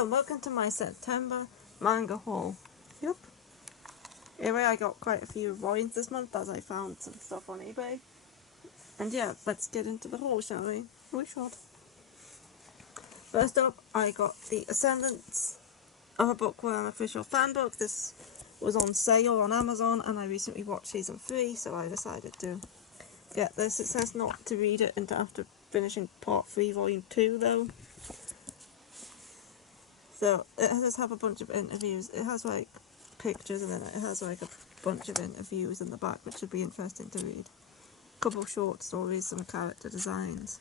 Hello and welcome to my September manga haul. Yep. Anyway, I got quite a few volumes this month as I found some stuff on eBay. And yeah, let's get into the haul, shall we? We should. First up, I got the Ascendants of a Bookworm official fan book. This was on sale on Amazon and I recently watched season 3, so I decided to get this. It says not to read it until after finishing part 3, volume 2 though. So it does have a bunch of interviews. It has like pictures and then it has like a bunch of interviews in the back, which should be interesting to read. A couple short stories, some character designs.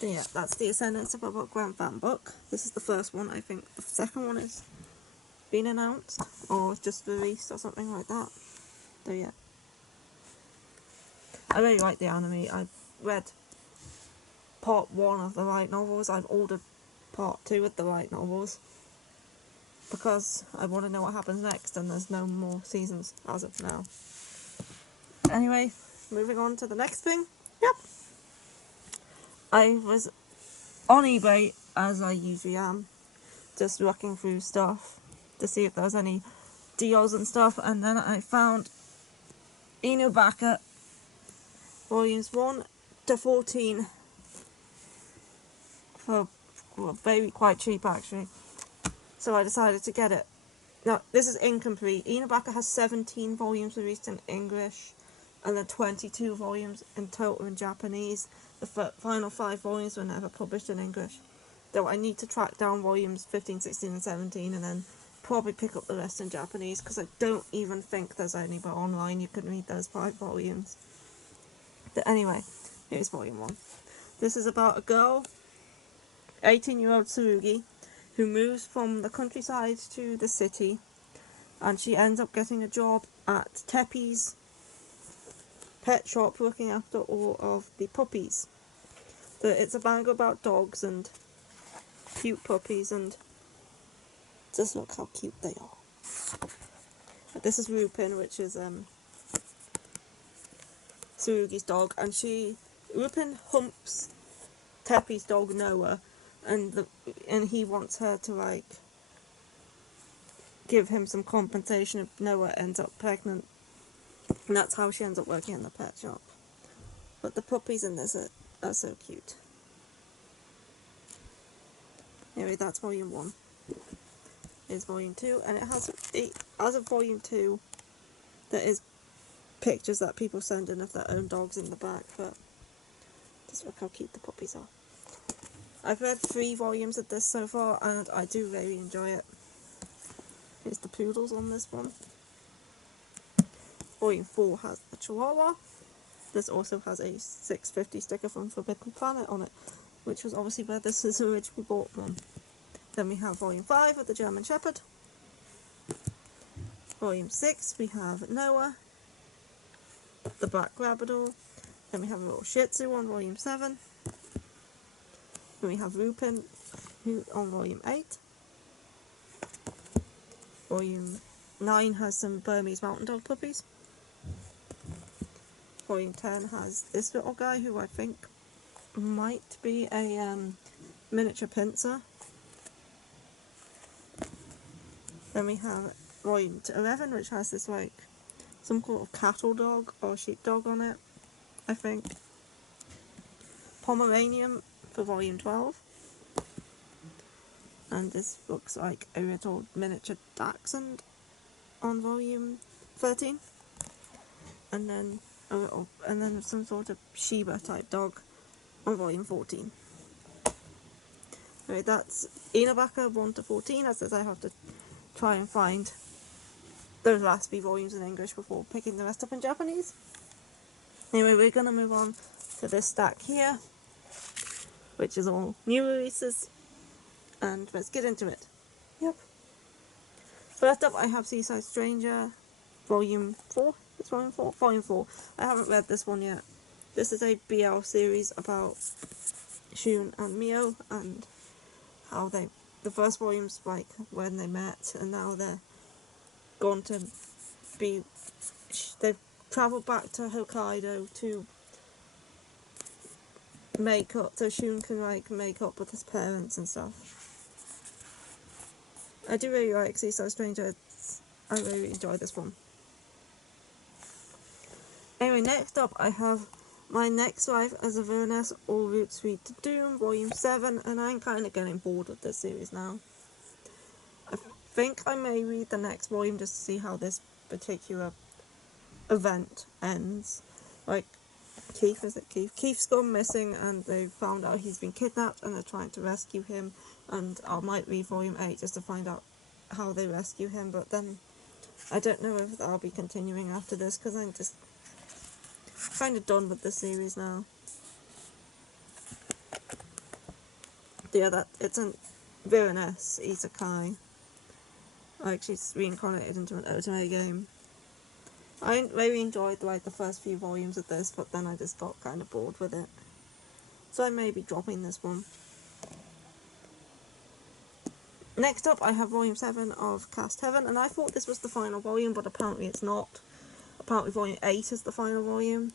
But yeah, that's the Ascendants of a Bookworm fan book. This is the first one. I think the second one has been announced or just released or something like that. So yeah, I really like the anime. I read part 1 of the light novels. I've ordered part 2 of the light novels because I want to know what happens next, and there's no more seasons as of now. Anyway, moving on to the next thing. Yep. I was on eBay, as I usually am, just looking through stuff to see if there was any deals and stuff, and then I found Vaca volumes 1 to 14 for quite cheap actually. So I decided to get it. Now, this is incomplete. Vaca has 17 volumes released in English, and then 22 volumes in total in Japanese. The final 5 volumes were never published in English. Though I need to track down volumes 15, 16 and 17, and then probably pick up the rest in Japanese, because I don't even think there's anywhere online you can read those 5 volumes. But anyway, here's volume 1. This is about a girl, 18-year-old Tsurugi, who moves from the countryside to the city, and she ends up getting a job at Teppy's pet shop looking after all of the puppies. So it's a manga about dogs and cute puppies, and just look how cute they are. But this is Rupin, which is Tsurugi's dog, and Rupin humps Teppy's dog Noah, and he wants her to like give him some compensation if Noah ends up pregnant, and that's how she ends up working in the pet shop. But the puppies in this are so cute. Anyway, that's volume 1. Here's volume 2, and it has as of volume 2 there is pictures that people send in of their own dogs in the back, but just look how cute the puppies are. I've read 3 volumes of this so far, and I do really enjoy it. Here's the poodles on this one. Volume 4 has a chihuahua. This also has a 650 sticker from Forbidden Planet on it, which was obviously where this is originally bought from. Then we have volume 5 with the German Shepherd. Volume 6 we have Noah, the Black Labrador. Then we have a little Shih Tzu on volume 7. Then we have Rupin on volume 8. Volume 9 has some Burmese mountain dog puppies. Volume 10 has this little guy who I think might be a miniature pincer. Then we have volume 11, which has this like some sort of cattle dog or sheepdog on it, I think. Pomeranian for volume 12. And this looks like a little miniature dachshund on volume 13. And then some sort of Shiba type dog on volume 14. Anyway, that's Vaca 1 to 14. As I have to try and find those last 3 volumes in English before picking the rest up in Japanese. Anyway, we're going to move on to this stack here, which is all new releases, and let's get into it. Yep. First up, I have Seaside Stranger, volume 4. It's volume 4? Volume 4. I haven't read this one yet. This is a BL series about Shun and Mio, and how the first volume's like when they met, and now they're gone to be, they've travelled back to Hokkaido to make up, so Shun can like make up with his parents and stuff. I do really like Seaside Stranger. I really enjoy this one. Anyway, next up I have My Next Life as a Villainess or Route Sweet to Doom, Volume 7, and I'm kind of getting bored with this series now. I think I may read the next volume just to see how this particular event ends. Like, Keith, is it Keith? Keith's gone missing and they found out he's been kidnapped and they're trying to rescue him, and I might read Volume 8 just to find out how they rescue him, but then I don't know if I'll be continuing after this because I'm just kind of done with the series now. Yeah, that it's a villainess isekai. Like, she's reincarnated into an otome game. I really enjoyed like the first few volumes of this, but then I just got kind of bored with it. So I may be dropping this one. Next up I have Volume 7 of Cast Heaven, and I thought this was the final volume, but apparently it's not. Apparently Volume 8 is the final volume.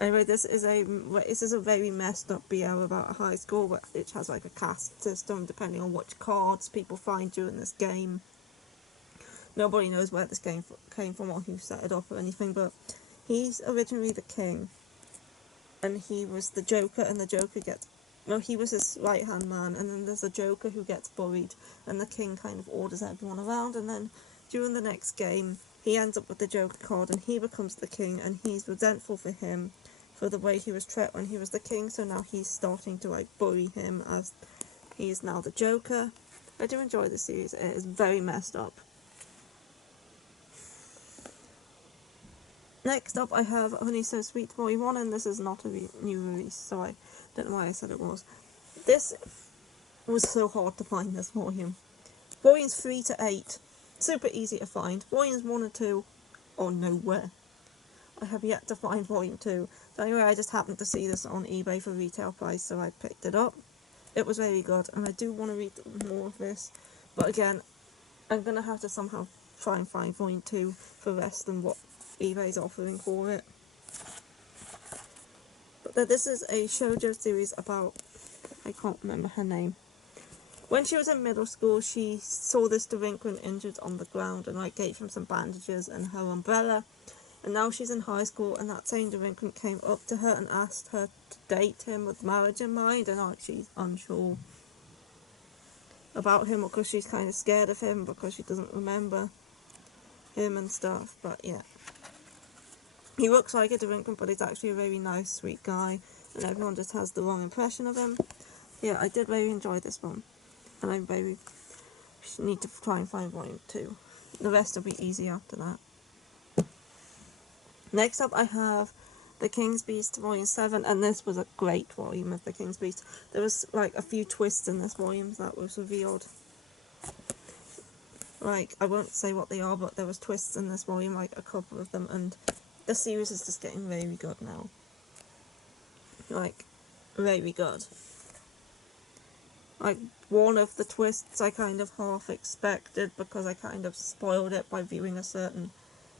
Anyway, this is a very messed up BL about a high school which has like a caste system depending on which cards people find during this game. Nobody knows where this game came from or who set it up or anything, but he's originally the king, and he was the Joker, and the Joker gets... No, he was his right-hand man, and then there's a Joker who gets bullied, and the king kind of orders everyone around, and then during the next game, he ends up with the Joker card, and he becomes the king, and he's resentful for him, for the way he was treated when he was the king, so now he's starting to like bully him as he is now the Joker. I do enjoy this series, it is very messed up. Next up I have Honey So Sweet Volume 1, and this is not a new release, so I don't know why I said it was. This was so hard to find, this volume. Volumes 3 to 8, super easy to find. Volumes 1 and 2 are nowhere. I have yet to find Volume 2. So anyway, I just happened to see this on eBay for retail price, so I picked it up. It was very good, and I do want to read more of this. But again, I'm going to have to somehow try and find Volume 2 for less than what eBay's offering for it. But this is a shoujo series about... I can't remember her name. When she was in middle school, she saw this delinquent injured on the ground and like gave him some bandages and her umbrella. And now she's in high school, and that same delinquent came up to her and asked her to date him with marriage in mind, and like she's unsure about him because she's kind of scared of him because she doesn't remember him and stuff. But yeah, he looks like a delinquent, but he's actually a very nice, sweet guy, and everyone just has the wrong impression of him. Yeah, I did really enjoy this one, and I very need to try and find Volume 2. The rest will be easy after that. Next up I have The King's Beast Volume 7, and this was a great volume of The King's Beast. There was like a few twists in this volume that was revealed. Like, I won't say what they are, but there was twists in this volume, like a couple of them, and the series is just getting very good now. Like, very good. Like, one of the twists I kind of half expected because I kind of spoiled it by viewing a certain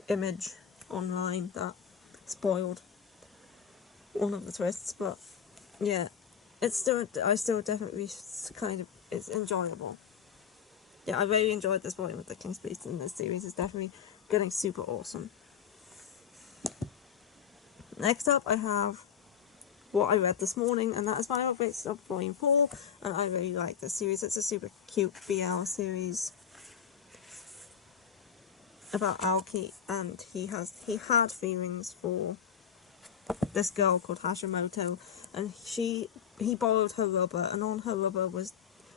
image online that spoiled one of the twists, but yeah, I still definitely kind of, it's enjoyable. Yeah, I really enjoyed this volume with The King's Beast, and this series is definitely getting super awesome. Next up I have what I read this morning, and that is Final Bits of Volume 4, and I really like this series. It's a super cute BL series about Aoki, and he had feelings for this girl called Hashimoto, and he borrowed her rubber, and on her rubber was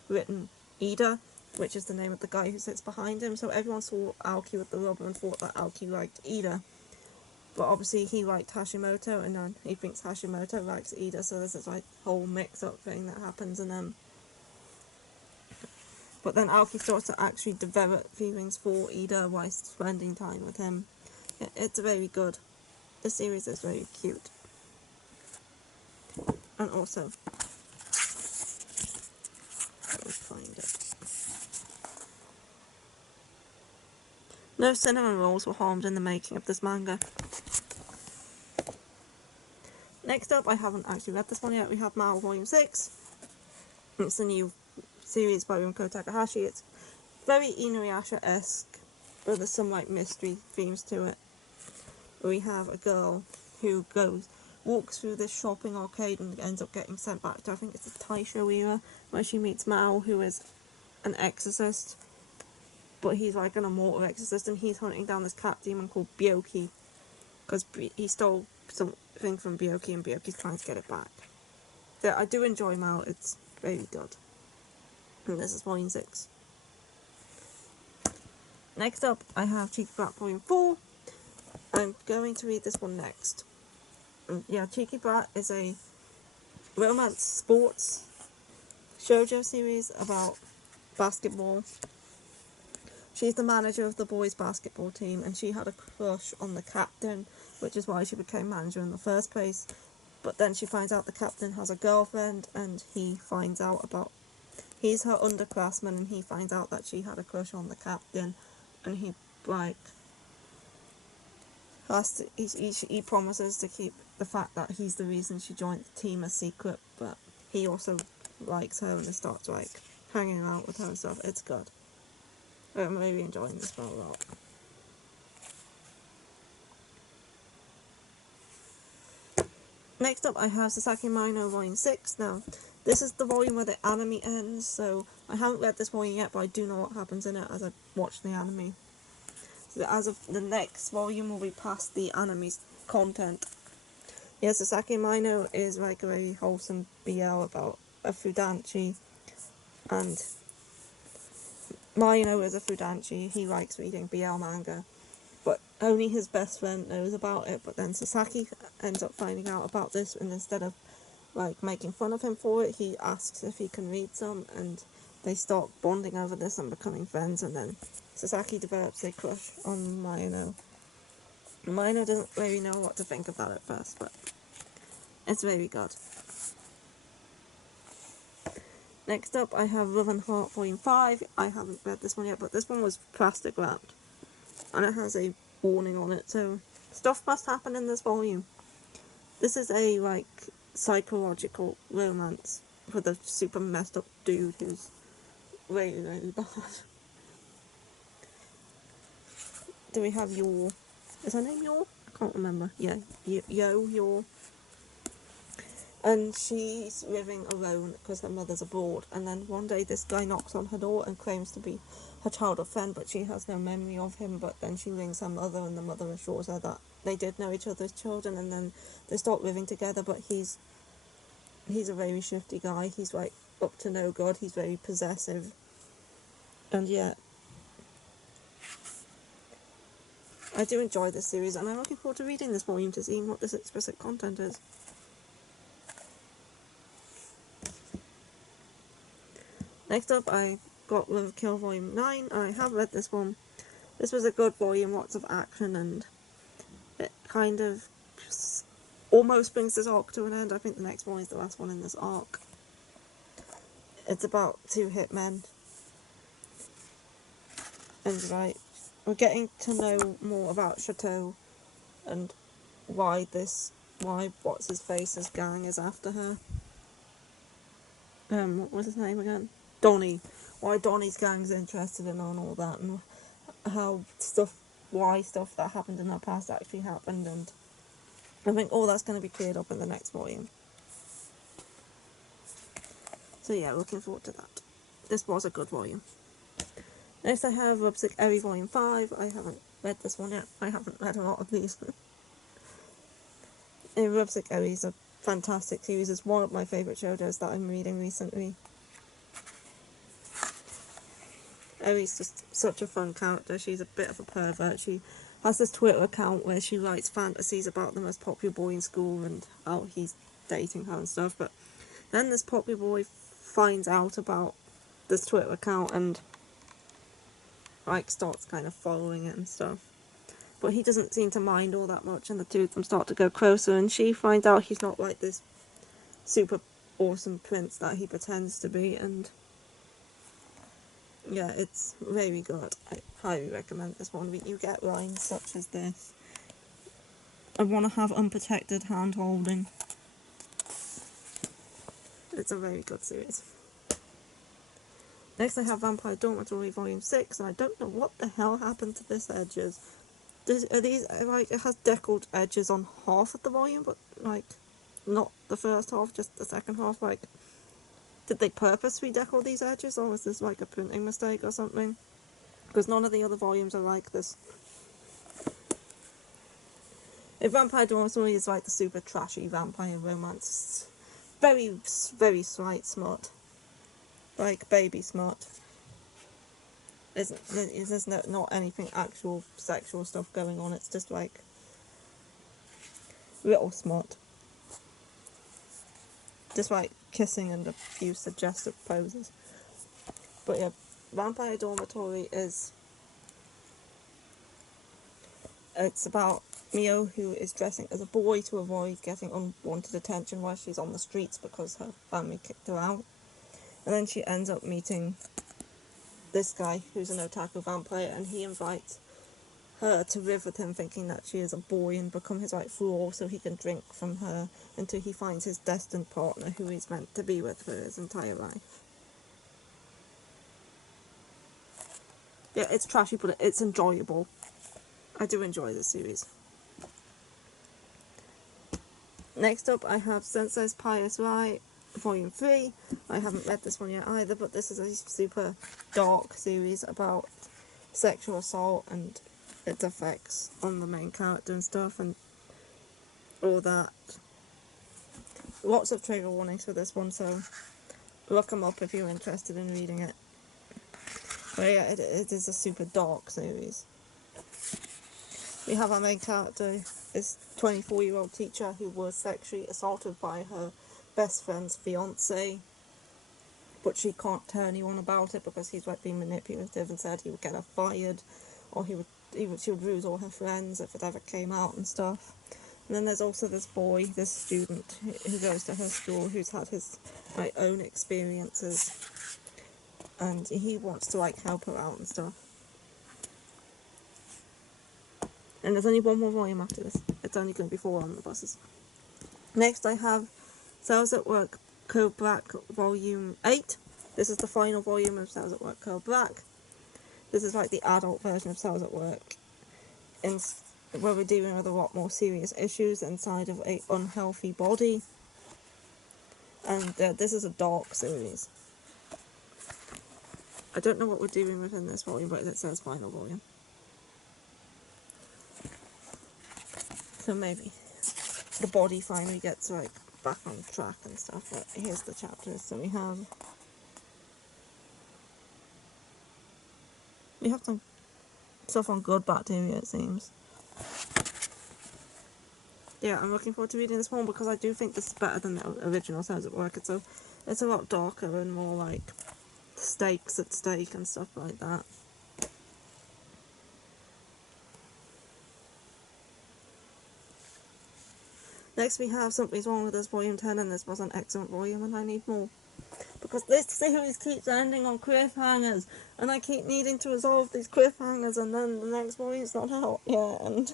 written Ida, which is the name of the guy who sits behind him, so everyone saw Aoki with the rubber and thought that Aoki liked Ida. But obviously he liked Hashimoto, and then he thinks Hashimoto likes Ida, so there's this like whole mix-up thing that happens, and then... But then Aoki starts to actually develop feelings for Ida while spending time with him. It's very good. The series is very cute. And also... Let me find it. No cinnamon rolls were harmed in the making of this manga. Next up, I haven't actually read this one yet, we have Mao Volume 6. It's a new series by Takahashi. It's very Inuyasha-esque, but there's some like mystery themes to it. We have a girl who walks through this shopping arcade and ends up getting sent back to, I think it's the Taisho era, where she meets Mao, who is an exorcist, but he's like an immortal exorcist, and he's hunting down this cat demon called Byoki, because he stole something from Byoki, and Byoki's trying to get it back. So I do enjoy Mao, it's very good. And this is Volume 6. Next up, I have Cheeky Brat Volume 4. I'm going to read this one next. And yeah, Cheeky Brat is a romance sports shoujo series about basketball. She's the manager of the boys' basketball team, and she had a crush on the captain, which is why she became manager in the first place. But then she finds out the captain has a girlfriend, and he's her underclassman, and he finds out that she had a crush on the captain, and he he promises to keep the fact that he's the reason she joined the team a secret, but he also likes her and starts hanging out with her and stuff. It's good. I'm really enjoying this one a lot. Next up, I have Sasaki Maino Volume 6. Now, this is the volume where the anime ends, so I haven't read this volume yet, but I do know what happens in it as I watch the anime. So as of the next volume will be past the anime's content. Yes, Sasaki Maino is like a very wholesome BL about a Fudanchi, and Maino is a Fudanchi. He likes reading BL manga, but only his best friend knows about it. But then Sasaki ends up finding out about this, and instead of making fun of him for it, he asks if he can read some, and they start bonding over this and becoming friends, and then Sasaki develops a crush on Maino. Maino doesn't really know what to think about it first, but it's very good. Next up, I have Love and Heart Volume 5. I haven't read this one yet, but this one was plastic wrapped, and it has a warning on it, so stuff must happen in this volume. This is a psychological romance with a super messed up dude who's really, really bad. Do we have Yor? Is her name Yor? I can't remember. Yeah, Yor. And she's living alone because her mother's abroad, and then one day this guy knocks on her door and claims to be her childhood friend, but she has no memory of him. But then she rings her mother, and the mother assures her that they did know each other as children, and then they start living together. But he's a very shifty guy. He's up to no good. He's very possessive, and yeah, I do enjoy this series, and I'm looking forward to reading this volume to see what this explicit content is. Next up, I got Love Kill Volume 9. I have read this one. This was a good volume, lots of action, and it kind of almost brings this arc to an end. I think the next one is the last one in this arc. It's about two hitmen. And we're getting to know more about Chateau and why what's his face's gang is after her. What was his name again? Donnie. Why Donnie's gang's interested in her and all that, and why stuff that happened in her past actually happened, and I think all that's going to be cleared up in the next volume. So yeah, looking forward to that. This was a good volume. Next I have Rubsic Eri Volume 5. I haven't read this one yet. I haven't read a lot of these. Rubsic Eri is a fantastic series. It's one of my favourite shoujos that I'm reading recently. Eri's just such a fun character. She's a bit of a pervert. She has this Twitter account where she writes fantasies about the most popular boy in school and how he's dating her and stuff, but then this popular boy finds out about this Twitter account and starts kind of following it and stuff. But he doesn't seem to mind all that much, and the two of them start to go closer, and she finds out he's not like this super awesome prince that he pretends to be, and yeah, it's very good. I highly recommend this one. You get lines such as this: I want to have unprotected hand holding. It's a very good series. Next I have Vampire Dormitory Volume 6, and I don't know what the hell happened to this edges. Are these, like, it has deckled edges on half of the volume, but, like, not the first half, just the second half, like, did they purposely decal these edges, or was this, like, a printing mistake or something? Because none of the other volumes are like this. If Vampire Dormitory is, like, the super trashy vampire romance, very, very slight smut. Like, baby smut. There's not anything actual sexual stuff going on, it's just, like, little smut. Just like kissing and a few suggestive poses. But yeah, Vampire Dormitory it's about Mio, who is dressing as a boy to avoid getting unwanted attention while she's on the streets because her family kicked her out. And then she ends up meeting this guy who's an otaku vampire, and he invites her to live with him, thinking that she is a boy, and become his like fool so he can drink from her until he finds his destined partner who he's meant to be with for his entire life. Yeah, it's trashy, but it's enjoyable. I do enjoy this series. Next up I have Sensei's Pious Lie, Volume 3. I haven't read this one yet either, but this is a super dark series about sexual assault and its effects on the main character and stuff and all that. Lots of trigger warnings for this one, so look them up if you're interested in reading it. But yeah, it is a super dark series. We have our main character, this 24-year-old teacher who was sexually assaulted by her best friend's fiance, but she can't tell anyone about it because he's like being manipulative and said he would get her fired, or she would lose all her friends if it ever came out and stuff. And then there's also this boy, this student who goes to her school, who's had his like own experiences, and he wants to like help her out and stuff. And there's only one more volume after this. It's only going to be 4 omnibuses. Next I have Cells at Work Code Black Volume 8. This is the final volume of Cells at Work Code Black. This is like the adult version of Cells at Work, where we're dealing with a lot more serious issues inside of an unhealthy body. And this is a dark series. I don't know what we're dealing with in this volume, but it says final volume. So maybe the body finally gets like back on track and stuff. But here's the chapters. So we have some stuff on good bacteria, it seems. Yeah, I'm looking forward to reading this one because I do think this is better than the original Cells at Work. It's a lot darker and more like stakes at stake and stuff like that. Next we have Something's Wrong With Us Volume 10, and this was an excellent volume and I need more. Because this series keeps ending on cliffhangers, and I keep needing to resolve these cliffhangers, and then the next volume's not out yet, and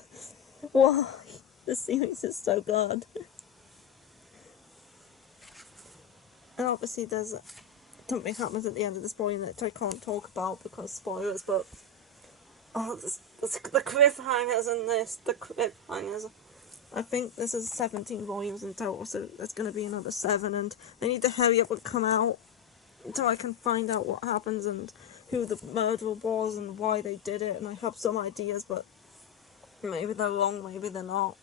why? This series is so good. And obviously there's something happens at the end of this volume that I can't talk about because spoilers, but the cliffhangers in this, the cliffhangers. I think this is 17 volumes in total, so there's going to be another 7, and they need to hurry up and come out so I can find out what happens and who the murderer was and why they did it, and I have some ideas, but maybe they're wrong, maybe they're not.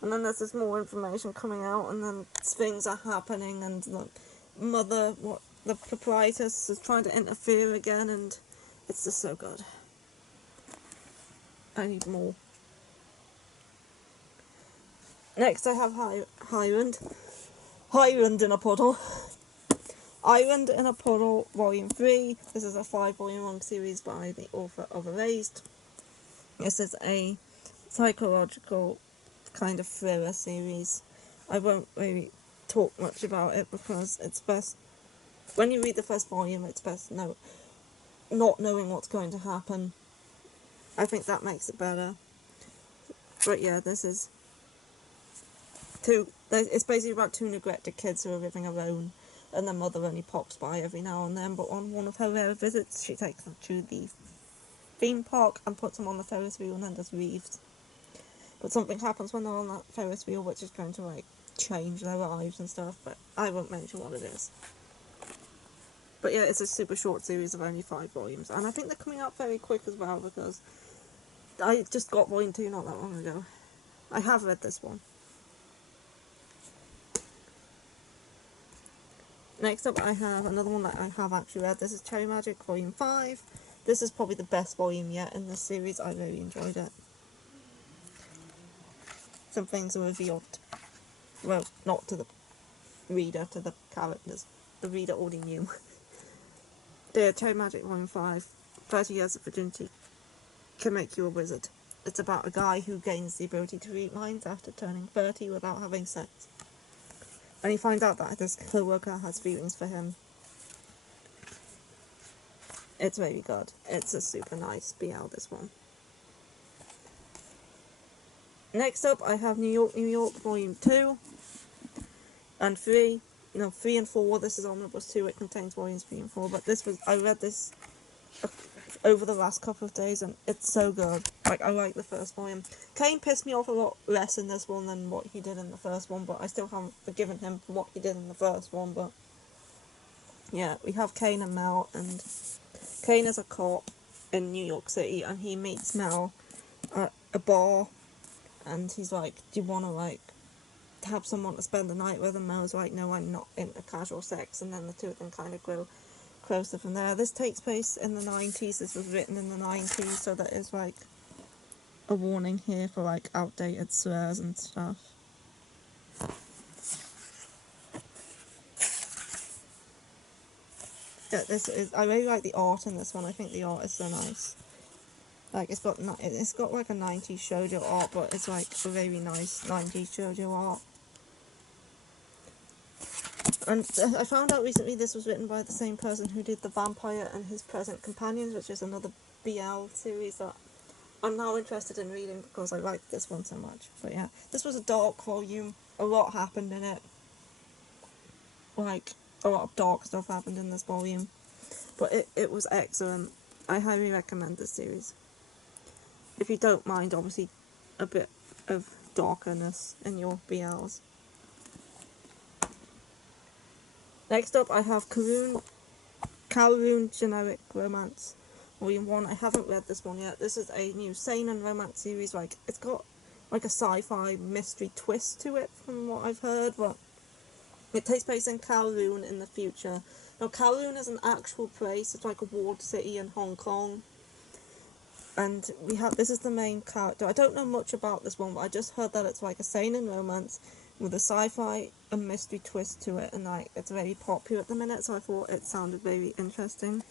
And then there's this more information coming out, and then things are happening, and the mother, the proprietress is trying to interfere again, and it's just so good. I need more. Next I have Highland in a Puddle. Island in a Puddle, Volume 3. This is a 5-volume long series by the author of Erased. This is a psychological kind of thriller series. I won't really talk much about it because it's best, when you read the first volume, it's best not knowing what's going to happen. I think that makes it better. But yeah, this is It's basically about two neglected kids who are living alone, and their mother only pops by every now and then, but on one of her rare visits, she takes them to the theme park and puts them on the Ferris wheel and then just leaves. But something happens when they're on that Ferris wheel which is going to, like, change their lives and stuff, but I won't mention what it is. But yeah, it's a super short series of only 5 volumes, and I think they're coming out very quick as well, because I just got volume 2 not that long ago. I have read this one. Next up, I have another one that I have actually read. This is Cherry Magic Volume 5. This is probably the best volume yet in this series. I really enjoyed it. Some things are revealed. Well, not to the reader, to the characters. The reader already knew. The Cherry Magic Volume 5. 30 years of virginity can make you a wizard. It's about a guy who gains the ability to read minds after turning 30 without having sex. And he finds out that his co-worker has feelings for him. It's very good. It's a super nice BL, this one. Next up, I have New York, New York, Volume 2 and 3. 3 and 4. This is Omnibus 2. It contains volumes 3 and 4. But I read this over the last couple of days, and it's so good. Like, I like the first volume. Kane pissed me off a lot less in this one than what he did in the first one, but I still haven't forgiven him for what he did in the first one. But yeah, we have Kane and Mel, and Kane is a cop in New York City, and he meets Mel at a bar, and he's like, do you want to, like, have someone to spend the night with? And Mel's like, no, I'm not into casual sex, and then the two of them kind of grow closer from there. This takes place in the 90s. This was written in the 90s, so there is, like, a warning here for, like, outdated swears and stuff. Yeah, I really like the art in this one. I think the art is so nice. Like, it's got like a 90s shoujo art, but it's like a very nice 90s shoujo art. And I found out recently this was written by the same person who did The Vampire and His Present Companions, which is another BL series that I'm now interested in reading because I liked this one so much. But yeah, this was a dark volume. A lot happened in it. Like, a lot of dark stuff happened in this volume. But it was excellent. I highly recommend this series. If you don't mind, obviously, a bit of darkness in your BLs. Next up, I have Calhoun Generic Romance, Volume 1. I haven't read this one yet. This is a new seinen romance series. Like, it's got, like, a sci-fi mystery twist to it, from what I've heard, but it takes place in Kowloon in the future. Now, Kowloon is an actual place. It's like a walled city in Hong Kong. And this is the main character. I don't know much about this one, but I just heard that it's like a seinen romance with a sci-fi and mystery twist to it, and like it's very popular at the minute, so I thought it sounded very interesting.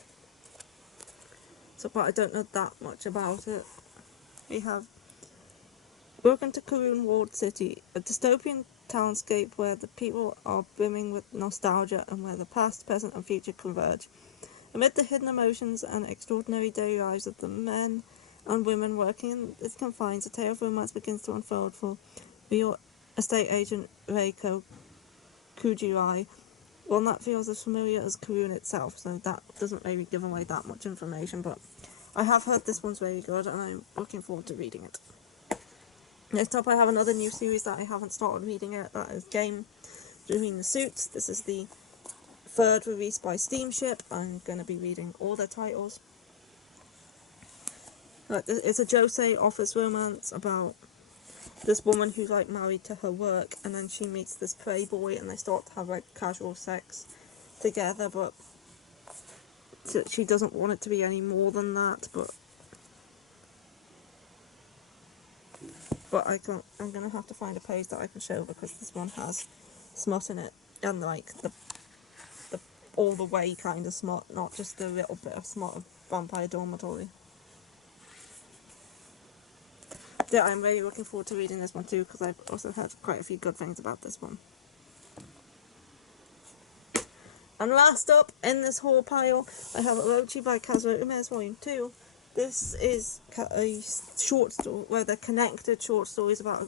But I don't know that much about it. We have Welcome to Kowloon Walled City, a dystopian townscape where the people are brimming with nostalgia and where the past, present and future converge. Amid the hidden emotions and extraordinary daily lives of the men and women working in its confines, a tale of romance begins to unfold for real estate agent Reiko Kujirai. One that feels as familiar as Kowloon itself, so that doesn't really give away that much information, but I have heard this one's very good and I'm looking forward to reading it. Next up, I have another new series that I haven't started reading yet. That is Game Between the Suits. This is the third release by Steamship. I'm going to be reading all their titles. It's a josei office romance about this woman who's like married to her work, and then she meets this prey boy and they start to have like casual sex together, but she doesn't want it to be any more than that, but I'm gonna have to find a page that I can show because this one has smut in it, and like the all the way kind of smut, not just the little bit of smut of Vampire Dormitory. Yeah, I'm really looking forward to reading this one too because I've also heard quite a few good things about this one. And last up in this whole pile, I have Rochi by Kazuo Ume's Volume 2. This is a short story where they're connected short stories about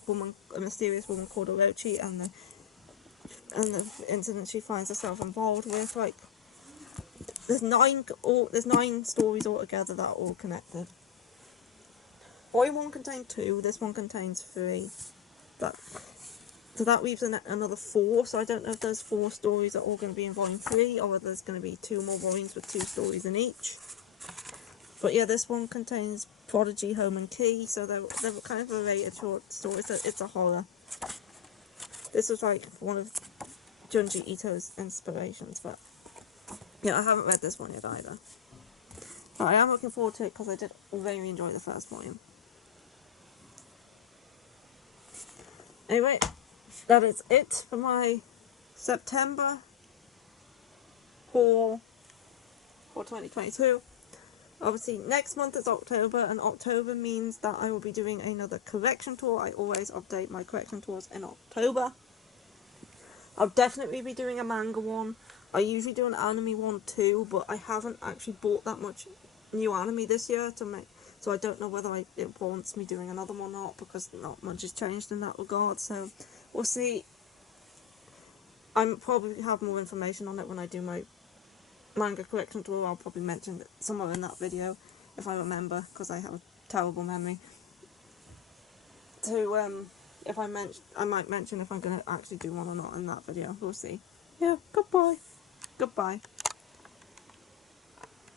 a mysterious woman called Rochi, and the and the incidents she finds herself involved with. Like, there's nine stories altogether that are all connected. Volume 1 contained 2, this one contains 3. So that leaves another 4, so I don't know if those 4 stories are all going to be in Volume 3, or whether there's going to be 2 more volumes with 2 stories in each. But yeah, this one contains Prodigy, Home and Key, so they're kind of related short stories. It's a horror. This was like one of Junji Ito's inspirations, but yeah, I haven't read this one yet either. But I am looking forward to it because I did very enjoy the first volume. Anyway, that is it for my September haul for 2022. Obviously, next month is October, and October means that I will be doing another correction tour. I always update my correction tours in October. I'll definitely be doing a manga one. I usually do an anime one too, but I haven't actually bought that much new anime this year to make, so I don't know whether it warrants me doing another one or not, because not much has changed in that regard, so we'll see. I'll probably have more information on it when I do my manga correction tour. I'll probably mention it somewhere in that video if I remember, because I have a terrible memory. If I might mention if I'm going to actually do one or not in that video. We'll see. Yeah, goodbye.